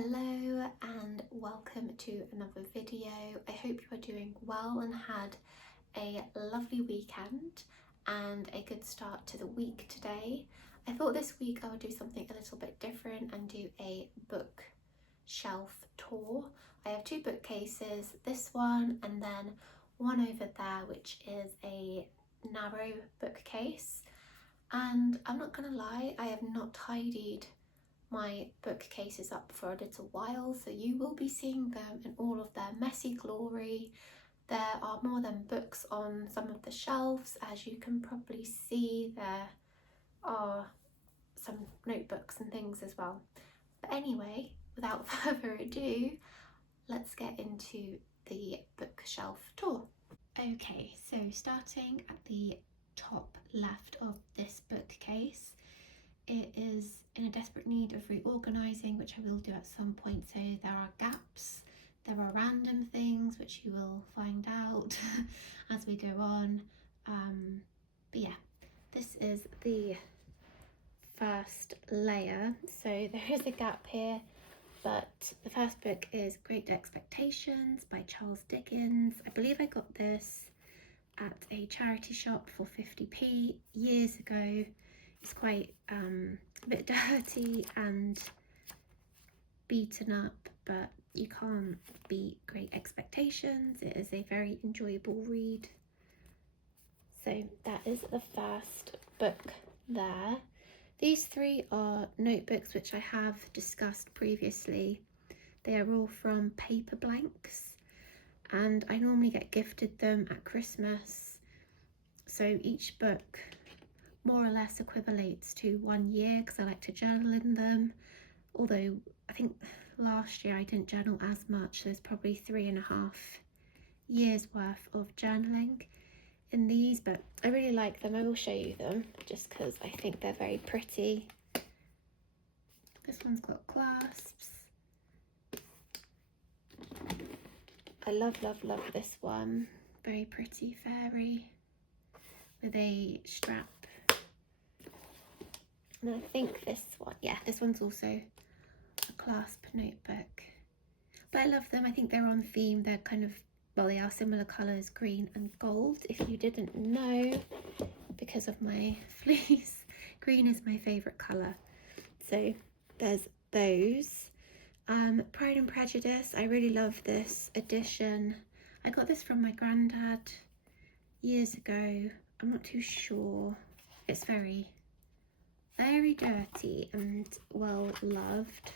Hello and welcome to another video. I hope you are doing well and had a lovely weekend and a good start to the week today. I thought this week I would do something a little bit different and do a bookshelf tour. I have two bookcases, this one and then one over there which is a narrow bookcase, and I'm not gonna lie, I have not tidied my bookcases up for a little while, so you will be seeing them in all of their messy glory. There are more than books on some of the shelves. As you can probably see, there are some notebooks and things as well. But anyway, without further ado, let's get into the bookshelf tour. Okay, so starting at the top left of this bookcase, it is in a desperate need of reorganising, which I will do at some point. So there are gaps, there are random things, which you will find out as we go on. But yeah, this is the first layer. So there is a gap here, but the first book is Great Expectations by Charles Dickens. I believe I got this at a charity shop for 50p years ago. It's quite a bit dirty and beaten up, but you can't beat Great Expectations. It is a very enjoyable read. So that is the first book there. These three are notebooks which I have discussed previously. They are all from Paper Blanks, and I normally get gifted them at Christmas. So each book more or less equivalates to 1 year because I like to journal in them, although I think last year I didn't journal as much. There's probably 3.5 years worth of journaling in these, but I really like them. I will show you them just because I think they're very pretty. This one's got clasps. I love this one. Very pretty fairy with a strap. And I think this one, yeah, this one's also a clasp notebook. But I love them. I think they're on theme. They're kind of, well, they are similar colours, green and gold. If you didn't know, because of my fleece, green is my favourite colour. So there's those. Pride and Prejudice. I really love this edition. I got this from my granddad years ago. I'm not too sure. It's very dirty and well loved.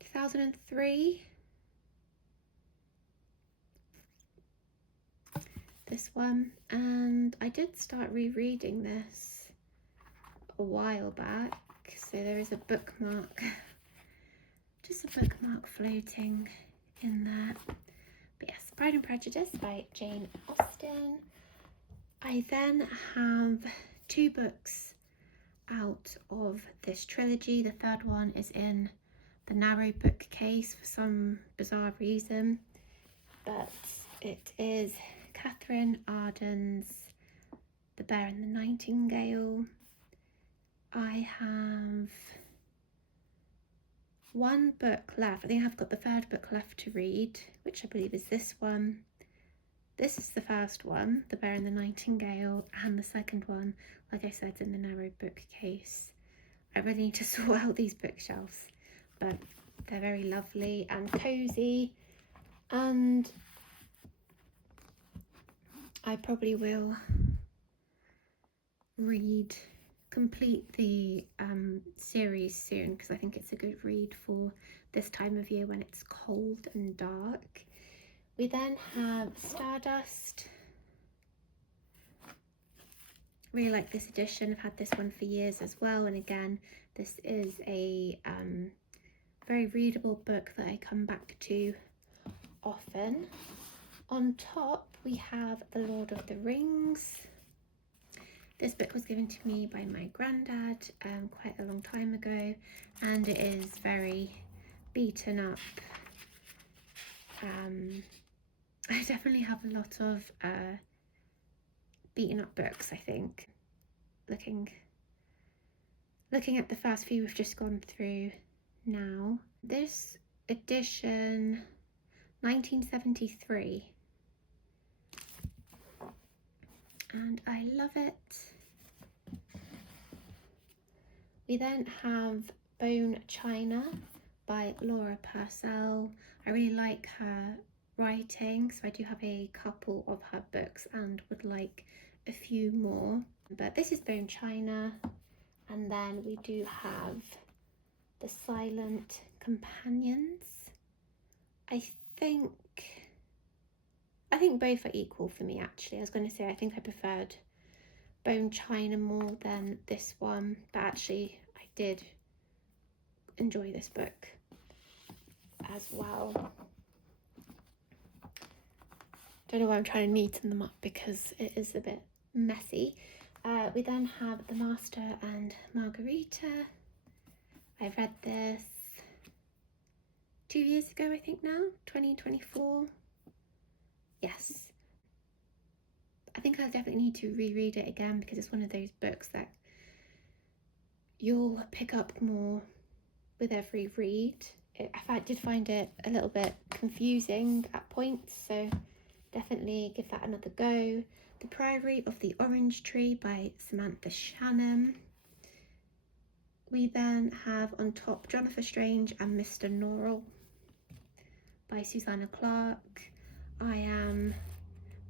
Two 2003. This one, and I did start rereading this a while back, so there is a bookmark, just a bookmark floating in there. But yes, Pride and Prejudice by Jane Austen. I then have two books out of this trilogy. The third one is in the narrow bookcase for some bizarre reason, but it is Catherine Arden's The Bear and the Nightingale. I have one book left. I think I've got the third book left to read, which I believe is this one. This is the first one, The Bear and the Nightingale, and the second one, like I said, in the narrow bookcase. I really need to sort out these bookshelves, but they're very lovely and cosy, and I probably will complete the series soon, because I think it's a good read for this time of year when it's cold and dark. We then have Stardust. Really like this edition. I've had this one for years as well, and again, this is a very readable book that I come back to often. On top we have The Lord of the Rings. This book was given to me by my granddad quite a long time ago, and it is very beaten up. I definitely have a lot of beaten up books, I think. Looking Looking at the first few we've just gone through now, this edition 1973, and I love it. We then have Bone China by Laura Purcell. I really like her writing, so I do have a couple of her books and would like a few more. But this is Bone China, and then we do have The Silent Companions. I think both are equal for me, actually. I was going to say I think I preferred Bone China more than this one, but actually I did enjoy this book as well. Don't know why I'm trying to neaten them up because it is a bit messy. We then have The Master and Margarita. I've read this 2 years ago, I think now, 2024. Yes. I think I'll definitely need to reread it again because it's one of those books that you'll pick up more with every read. I did find it a little bit confusing at points, so definitely give that another go. The Priory of the Orange Tree by Samantha Shannon. We then have on top Jonathan Strange and Mr. Norrell by Susanna Clarke. I am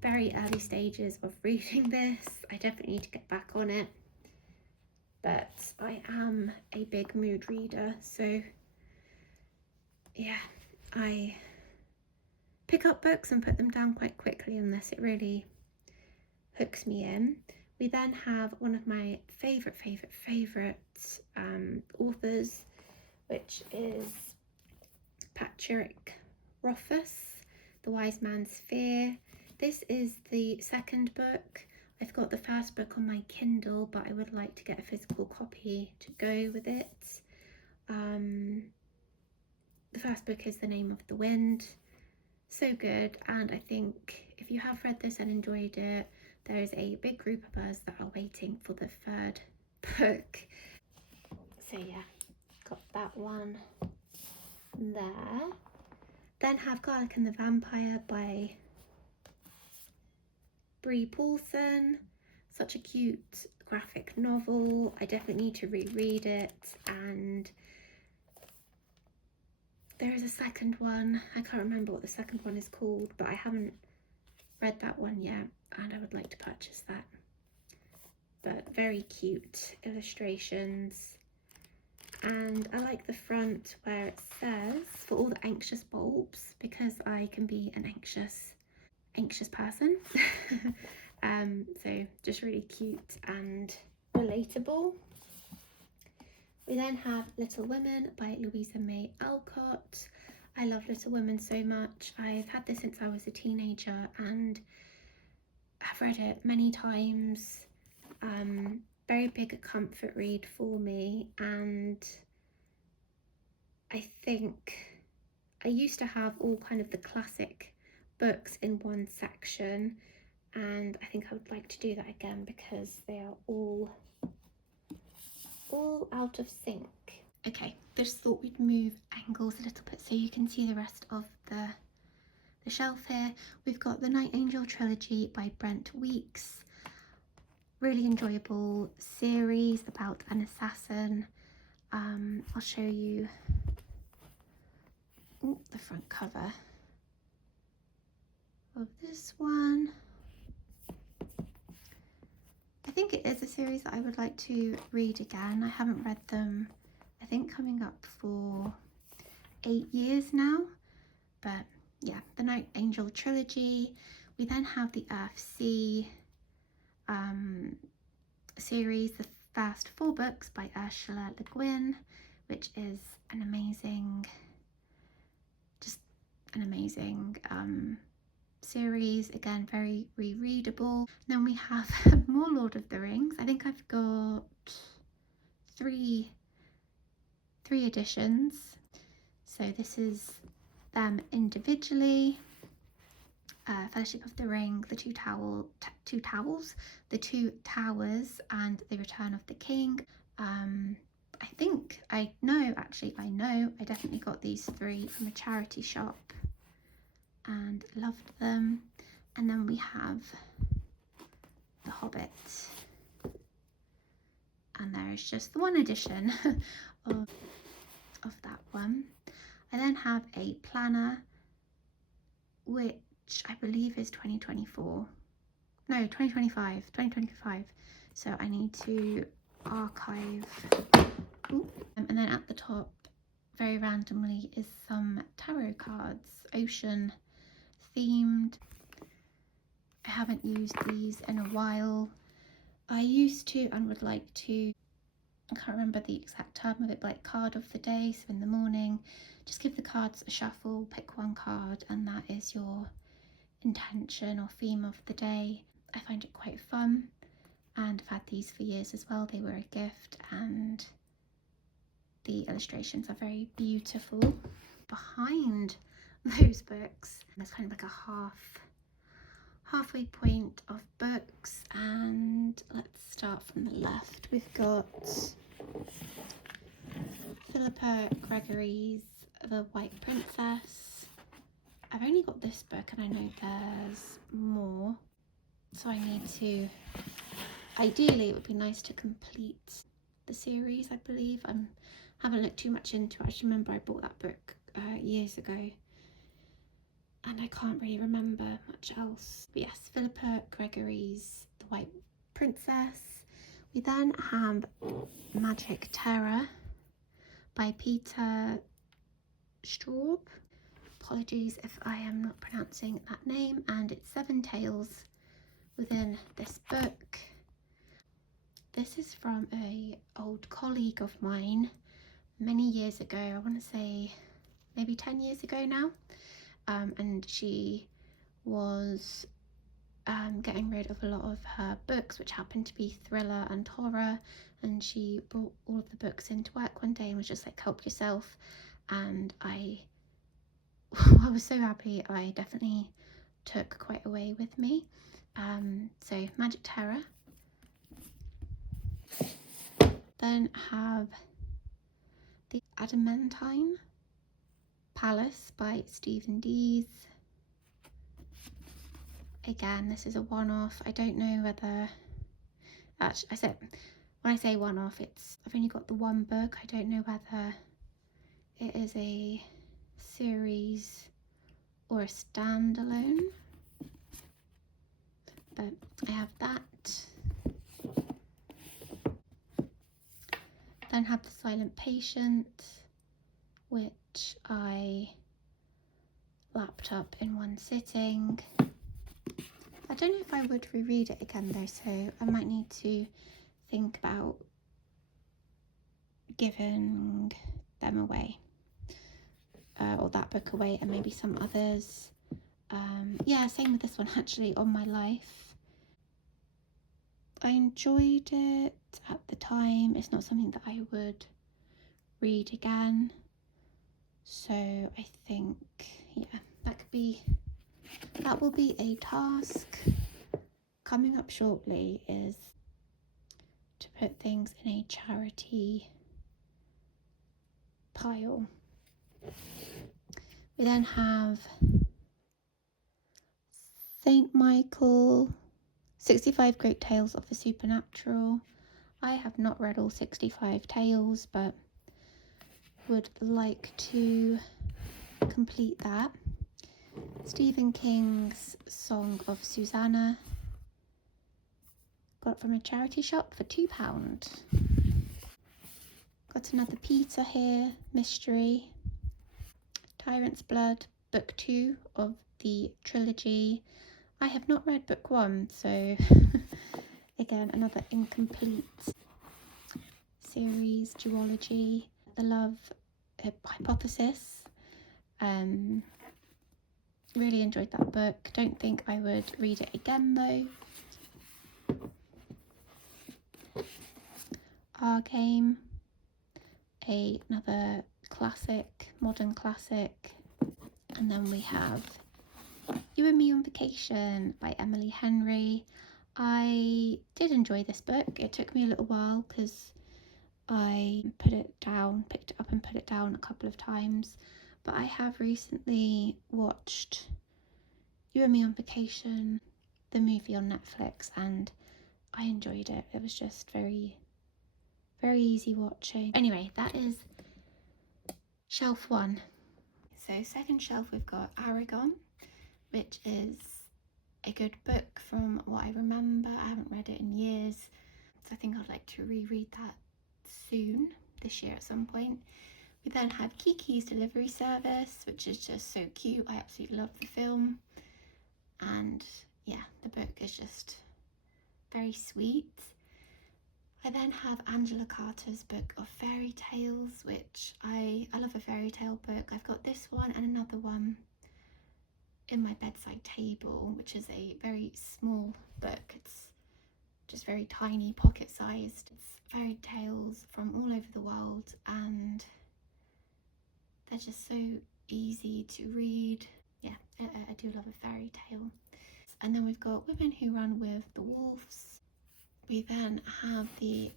very early stages of reading this. I definitely need to get back on it, but I am a big mood reader, so yeah, I pick up books and put them down quite quickly unless it really hooks me in. We then have one of my favourite authors, which is Patrick Rothfuss, The Wise Man's Fear. This is the second book. I've got the first book on my Kindle, but I would like to get a physical copy to go with it. The first book is The Name of the Wind. So good, and I think if you have read this and enjoyed it, there is a big group of us that are waiting for the third book. So yeah, got that one there. Then have Garlic and the Vampire by Bree Paulson. Such a cute graphic novel. I definitely need to reread it, and there is a second one. I can't remember what the second one is called, but I haven't read that one yet, and I would like to purchase that. But very cute illustrations, and I like the front where it says for all the anxious bulbs, because I can be an anxious person. So just really cute and relatable. We then have Little Women by Louisa May Alcott. I love Little Women so much. I've had this since I was a teenager and I've read it many times. Very big comfort read for me, and I think I used to have all kind of the classic books in one section, and I think I would like to do that again because they are all out of sync. Okay, just thought we'd move angles a little bit so you can see the rest of the shelf here. We've got the Night Angel trilogy by Brent Weeks. Really enjoyable series about an assassin. I'll show you the front cover of this one. I think it is a series that I would like to read again. I haven't read them, I think coming up for 8 years now, but yeah, the Night Angel trilogy. We then have the Earthsea series, the first 4 books by Ursula Le Guin, which is an amazing series. Again, very rereadable. Then we have more Lord of the Rings. I think I've got three editions. So this is them individually. Fellowship of the Ring, The Two Towers, The Two Towers, and The Return of the King. I know I definitely got these 3 from a charity shop and loved them. And then we have The Hobbit, and there is just the 1 edition of that one. I then have a planner which I believe is 2024. No, 2025. So I need to archive. Ooh. And then at the top, very randomly, is some tarot cards, ocean themed. I haven't used these in a while. I used to and would like to, I can't remember the exact term of it, but like card of the day. So in the morning, just give the cards a shuffle, pick 1 card, and that is your intention or theme of the day. I find it quite fun, and I've had these for years as well. They were a gift, and the illustrations are very beautiful. Behind those books, there's kind of like a halfway point of books, and let's start from the left. We've got Philippa Gregory's The White Princess. I've only got this book and I know there's more, so I need to, ideally it would be nice to complete the series. I believe I haven't looked too much into it. I just remember I bought that book years ago and I can't really remember much else. But yes, Philippa Gregory's The White Princess. We then have Magic Terror by Peter Straub. Apologies if I am not pronouncing that name. And it's 7 tales within this book. This is from a old colleague of mine many years ago. I want to say maybe 10 years ago now. And she was getting rid of a lot of her books, which happened to be thriller and horror, and she brought all of the books into work one day and was just like, help yourself. And I was so happy. I definitely took quite away with me. So Magic Terror. Then have The Adamantine Palace by Stephen Dees. Again, this is a one-off. I don't know whether, actually, when I say one-off, I've only got the 1 book. I don't know whether it is a series or a standalone, but I have that. Then have The Silent Patient, which I lapped up in 1 sitting. I don't know if I would reread it again though, so I might need to think about giving them away, or that book away, and maybe some others. Yeah, same with this one actually, On My Life. I enjoyed it at the time. It's not something that I would read again. So I think, yeah, that will be a task. Coming up shortly is to put things in a charity pile. We then have St. Michael, 65 Great Tales of the Supernatural. I have not read all 65 tales, but would like to complete that. Stephen King's Song of Susanna. Got it from a charity shop for £2. Got another Peter here, mystery. Tyrant's Blood, book 2 of the trilogy. I have not read book 1, so again, another incomplete series. Duology, The Love Hypothesis. Really enjoyed that book. Don't think I would read it again though. Our Game, another classic, modern classic. And then we have You and Me on Vacation by Emily Henry. I did enjoy this book. It took me a little while because I picked it up and put it down a couple of times. But I have recently watched You and Me on Vacation, the movie on Netflix, and I enjoyed it. It was just very, very easy watching. Anyway, that is shelf one. So second shelf we've got Aragon, which is a good book from what I remember. I haven't read it in years, so I think I'd like to reread that soon, this year at some point. We then have Kiki's Delivery Service, which is just so cute. I absolutely love the film. And yeah, the book is just very sweet. I then have Angela Carter's book of fairy tales, which I love a fairy tale book. I've got this one and another one in my bedside table, which is a very small book. It's just very tiny, pocket sized. It's fairy tales from all over the world, and they're just so easy to read. Yeah, I do love a fairy tale. And then we've got Women Who Run With the Wolves. We then have the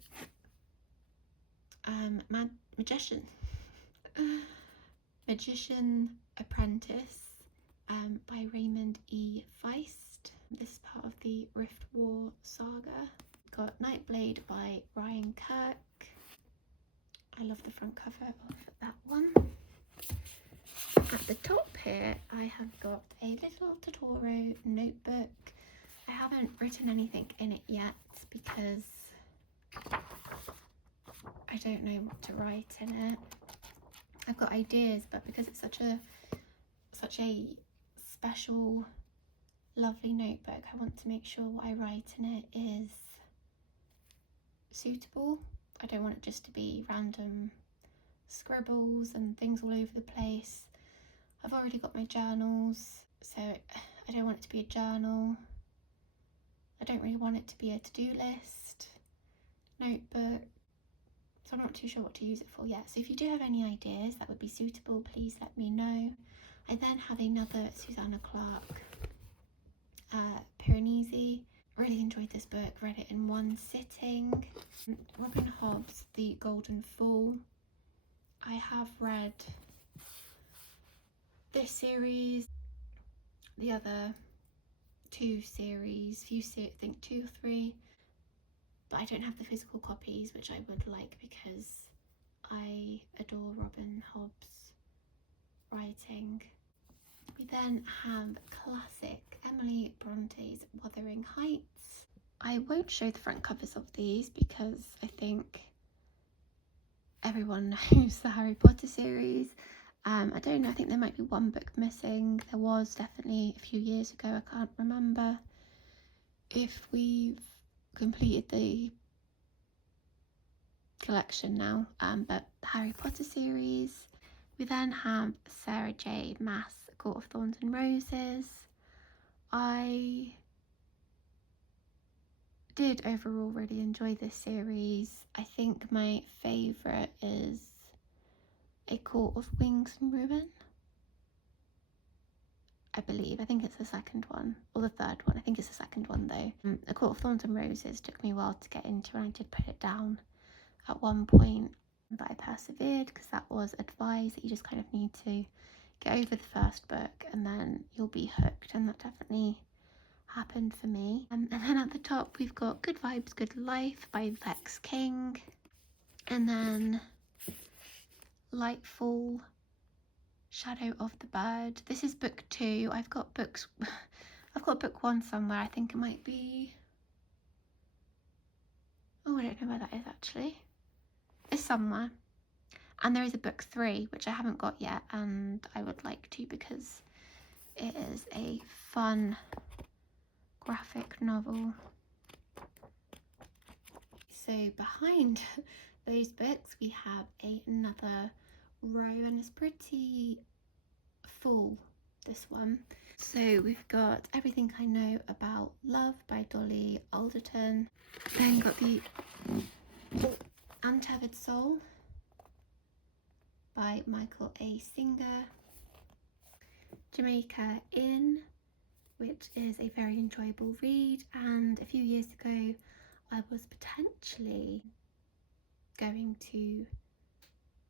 Magician Apprentice by Raymond E. Feist. This is part of the Rift War saga. We've got Nightblade by Ryan Kirk. I love the front cover of that one. At the top here, I have got a little Totoro notebook. I haven't written anything in it yet because I don't know what to write in it. I've got ideas, but because it's such a special, lovely notebook, I want to make sure what I write in it is suitable. I don't want it just to be random scribbles and things all over the place. I've already got my journals, so I don't want it to be a journal. I don't really want it to be a to-do list, notebook, so I'm not too sure what to use it for yet. So if you do have any ideas that would be suitable, please let me know. I then have another Susanna Clarke, Piranesi. Really enjoyed this book, read it in one sitting. Robin Hobb's The Golden Fool. I have read this series, the other two series, I think 2 or 3, but I don't have the physical copies, which I would like because I adore Robin Hobb's writing. We then have classic Emily Bronte's Wuthering Heights. I won't show the front covers of these because I think everyone knows the Harry Potter series. I don't know, I think there might be one book missing. There was definitely a few years ago, I can't remember if we've completed the collection now, but the Harry Potter series. We then have Sarah J. Maas, Court of Thorns and Roses. I did overall really enjoy this series. I think my favourite is A Court of Wings and Ruin. I believe. I think it's the second one, or the third one. I think it's the second one though. A Court of Thorns and Roses took me a while to get into, and I did put it down at one point, but I persevered because that was advised that you just kind of need to get over the first book and then you'll be hooked, and that definitely happened for me. And then at the top we've got Good Vibes, Good Life by Vex King, and then Lightfall, Shadow of the Bird. This is book 2. I've got book 1 somewhere. I think it might be, oh, I don't know where that is actually. It's somewhere. And there is a book 3 which I haven't got yet, and I would like to because it is a fun graphic novel. So behind those books we have another row, and it's pretty full, this one. So we've got Everything I Know About Love by Dolly Alderton. Then got the Untethered Soul by Michael A. Singer. Jamaica Inn, which is a very enjoyable read, and a few years ago I was potentially going to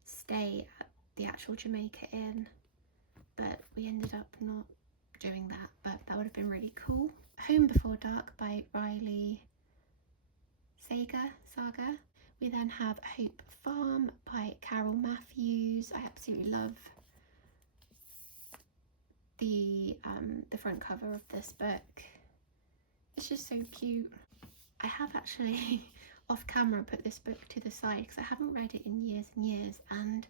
stay at the actual Jamaica Inn, but we ended up not doing that, but that would have been really cool. Home Before Dark by Riley Saga. We then have Hope Farm by Carol Matthews. I absolutely love the front cover of this book. It's just so cute. I have actually off camera put this book to the side because I haven't read it in years and years, and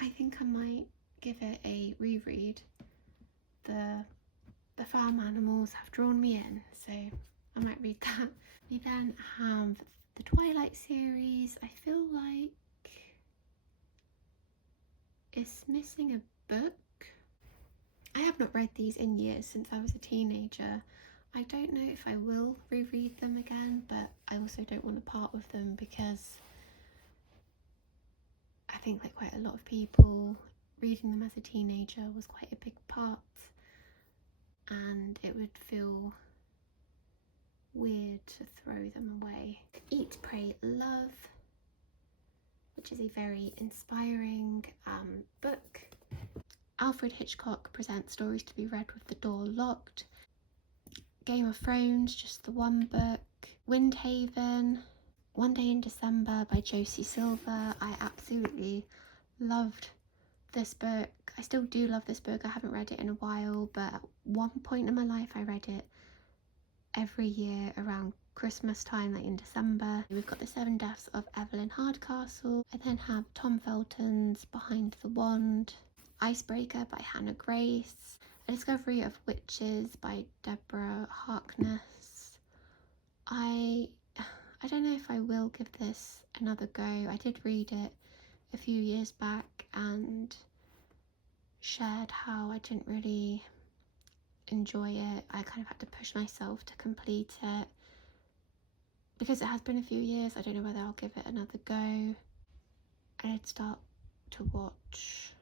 I think I might give it a reread. The farm animals have drawn me in, so I might read that. We then have the Twilight series. I feel like it's missing a book. I have not read these in years, since I was a teenager. I don't know if I will reread them again, but I also don't want to part with them because I think like quite a lot of people, reading them as a teenager was quite a big part, and it would feel weird to throw them away. Eat, Pray, Love, which is a very inspiring book. Alfred Hitchcock presents Stories to be Read with the Door Locked. Game of Thrones, just the one book. Windhaven, One Day in December by Josie Silver. I absolutely loved this book. I still do love this book. I haven't read it in a while, but at one point in my life I read it every year around Christmas time, like in December. We've got The Seven Deaths of Evelyn Hardcastle. I then have Tom Felton's Behind the Wand. Icebreaker by Hannah Grace. A Discovery of Witches by Deborah Harkness. I don't know if I will give this another go. I did read it a few years back and shared how I didn't really enjoy it. I kind of had to push myself to complete it. Because it has been a few years, I don't know whether I'll give it another go. I did start to watch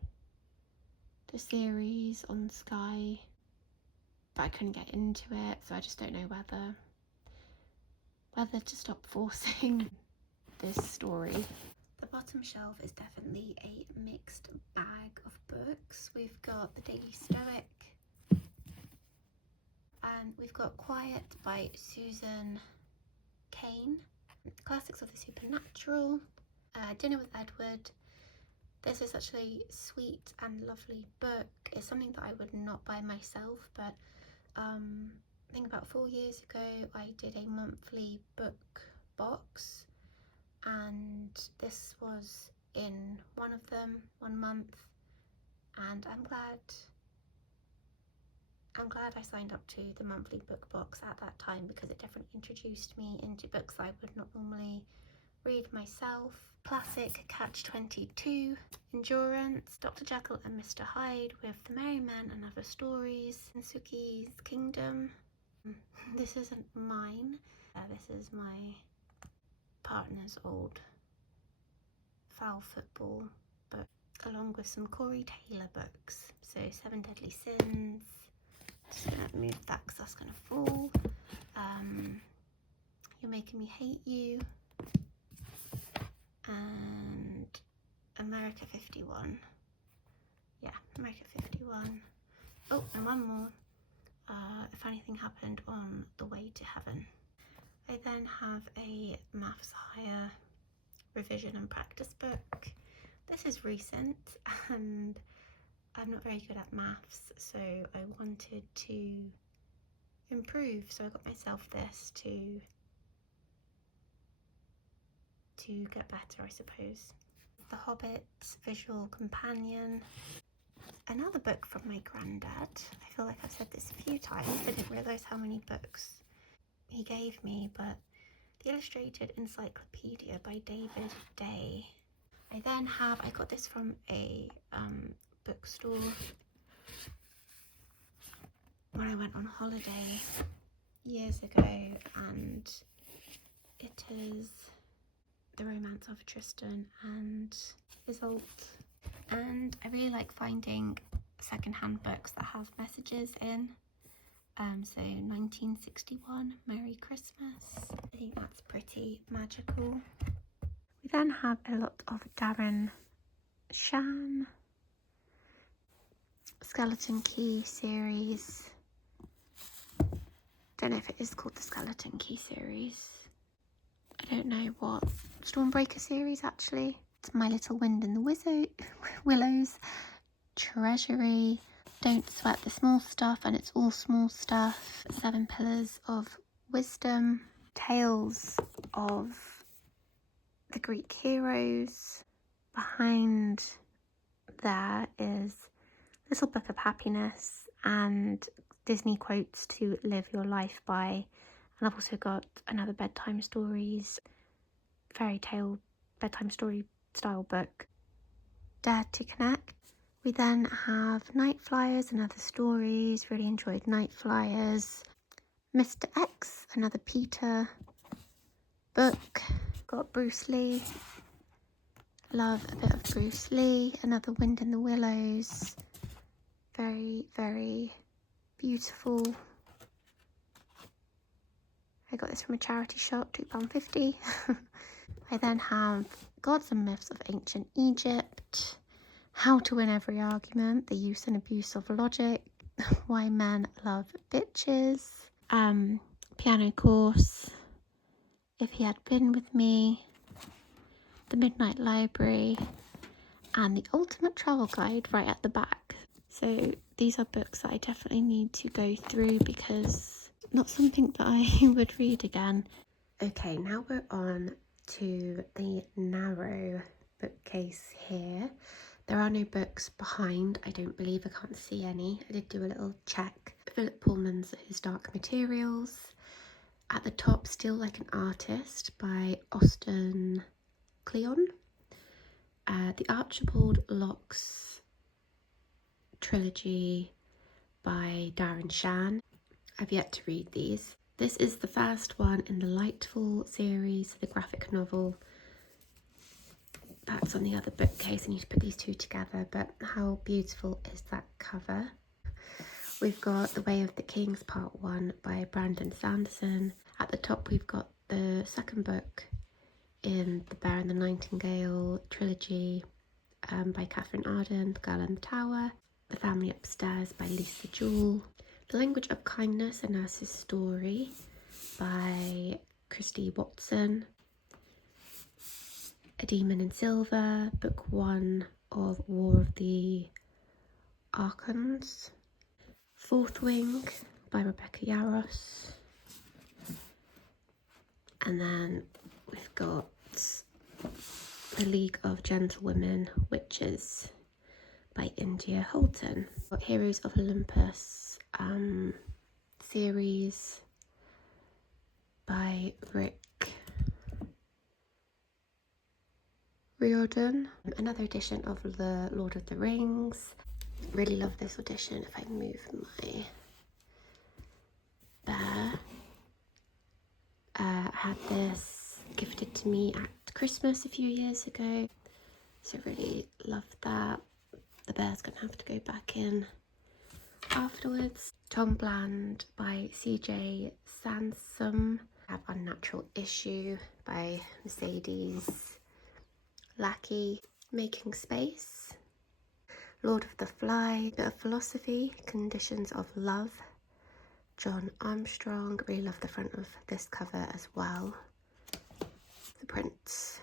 the series on Sky, but I couldn't get into it, so I just don't know whether to stop forcing this story. The bottom shelf is definitely a mixed bag of books. We've got The Daily Stoic, and we've got Quiet by Susan Cain, Classics of the Supernatural, Dinner with Edward. This is such a sweet and lovely book. It's something that I would not buy myself, but I think about 4 years ago I did a monthly book box, and this was in one of them, 1 month, and I'm glad I signed up to the monthly book box at that time, because it definitely introduced me into books that I would not normally read myself. Classic Catch-22, Endurance, Dr. Jekyll and Mr. Hyde with The Merry Men and Other Stories, and Suki's Kingdom. This isn't mine. This is my partner's old foul football book, along with some Corey Taylor books. So 7 Deadly Sins. Just gonna move that because that's gonna fall. You're Making Me Hate You, and America 51. Yeah, America 51. Oh, and one more. If Anything Happened on the Way to Heaven. I then have a Maths Higher revision and practice book. This is recent, and I'm not very good at maths, so I wanted to improve, so I got myself this to get better, I suppose. The Hobbit Visual Companion. Another book from my granddad. I feel like I've said this a few times, but I didn't realise how many books he gave me, but The Illustrated Encyclopedia by David Day. I got this from a bookstore when I went on holiday years ago, and it is The Romance of Tristan and Isolde. And I really like finding secondhand books that have messages in. So 1961, Merry Christmas. I think that's pretty magical. then have a lot of Darren Shan, Skeleton Key series. Don't know if it is called the Skeleton Key series. I don't know what. Stormbreaker series, actually. It's My Little Wind in the Willows, Treasury, Don't Sweat the Small Stuff, and It's All Small Stuff, 7 Pillars of Wisdom, Tales of the Greek Heroes. Behind there is Little Book of Happiness and Disney quotes to live your life by. And I've also got another bedtime stories, fairy tale bedtime story style book, Dare to Connect. We then have Night Flyers and Other Stories. Really enjoyed Night Flyers. Mr. X, another Peter book. Got Bruce Lee. Love a bit of Bruce Lee. Another Wind in the Willows. Very, very beautiful. I got this from a charity shop, £2.50. I then have Gods and Myths of Ancient Egypt, How to Win Every Argument, The Use and Abuse of Logic, Why Men Love Bitches, Piano Course, If He Had Been With Me, The Midnight Library, and The Ultimate Travel Guide right at the back. So these are books that I definitely need to go through because not something that I would read again. Okay, now we're on to the narrow bookcase here. There are no books behind, I don't believe. I can't see any. I did do a little check. Philip Pullman's His Dark Materials. At the top, Still Like an Artist by Austen Kleon. The Archibald Locks trilogy by Darren Shan. I've yet to read these. This is the first one in the Lightfall series, the graphic novel. That's on the other bookcase. I need to put these two together, but how beautiful is that cover? We've got The Way of the Kings Part 1 by Brandon Sanderson. At the top we've got the second book in the Bear and the Nightingale trilogy by Catherine Arden, The Girl in the Tower. The Family Upstairs by Lisa Jewell. The Language of Kindness, A Nurse's Story by Christy Watson. A Demon in Silver, Book 1 of War of the Archons. Fourth Wing by Rebecca Yarros. And then we've got The League of Gentlewomen Witches by India Holton. Got Heroes of Olympus series by Rick Riordan. Another edition of The Lord of the Rings. Really love this edition. If I move my bear. Had this gifted to me at Christmas a few years ago, so really love that. The bear's gonna have to go back in afterwards. Tom Bland by CJ Sansom. I have Unnatural Issue by Mercedes Lackey. Making Space. Lord of the Fly. Bit of Philosophy. Conditions of Love. John Armstrong. Really love the front of this cover as well. The prints.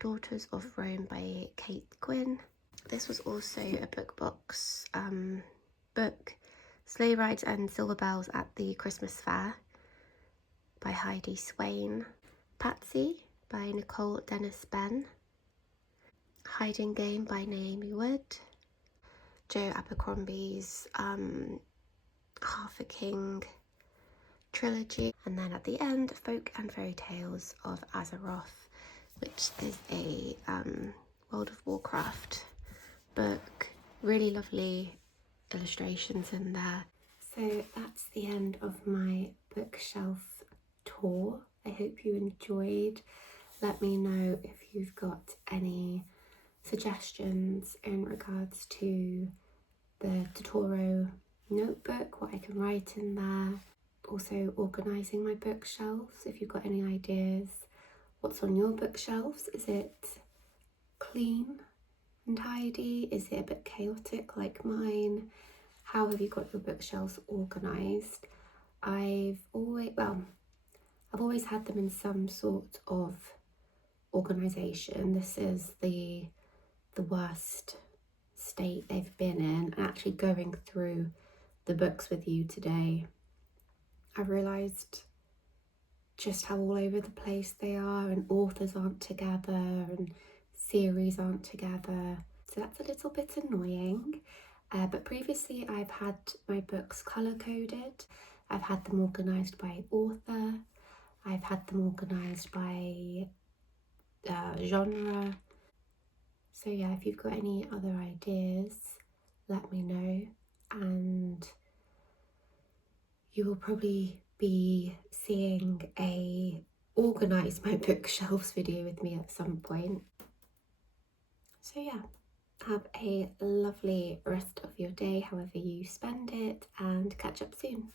Daughters of Rome by Kate Quinn. This was also a book box book. Sleigh Rides and Silver Bells at the Christmas Fair by Heidi Swain. Patsy by Nicole Dennis Benn. Hiding Game by Naomi Wood. Joe Abercrombie's Half a King trilogy. And then at the end, Folk and Fairy Tales of Azeroth, which is a World of Warcraft book. Really lovely illustrations in there. So that's the end of my bookshelf tour. I hope you enjoyed. Let me know if you've got any suggestions in regards to the Totoro notebook, what I can write in there. Also organising my bookshelves, if you've got any ideas What's on your bookshelves? Is it clean and tidy? Is it a bit chaotic like mine? How have you got your bookshelves organised? I've always had them in some sort of organisation. This is the worst state they've been in. And actually going through the books with you today, I realised just how all over the place they are, and authors aren't together and series aren't together. So that's a little bit annoying. But previously I've had my books colour coded. I've had them organised by author. I've had them organised by genre. So yeah, if you've got any other ideas, let me know, and you will probably be seeing a organise my bookshelves video with me at some point. So yeah, have a lovely rest of your day, however you spend it, and catch up soon.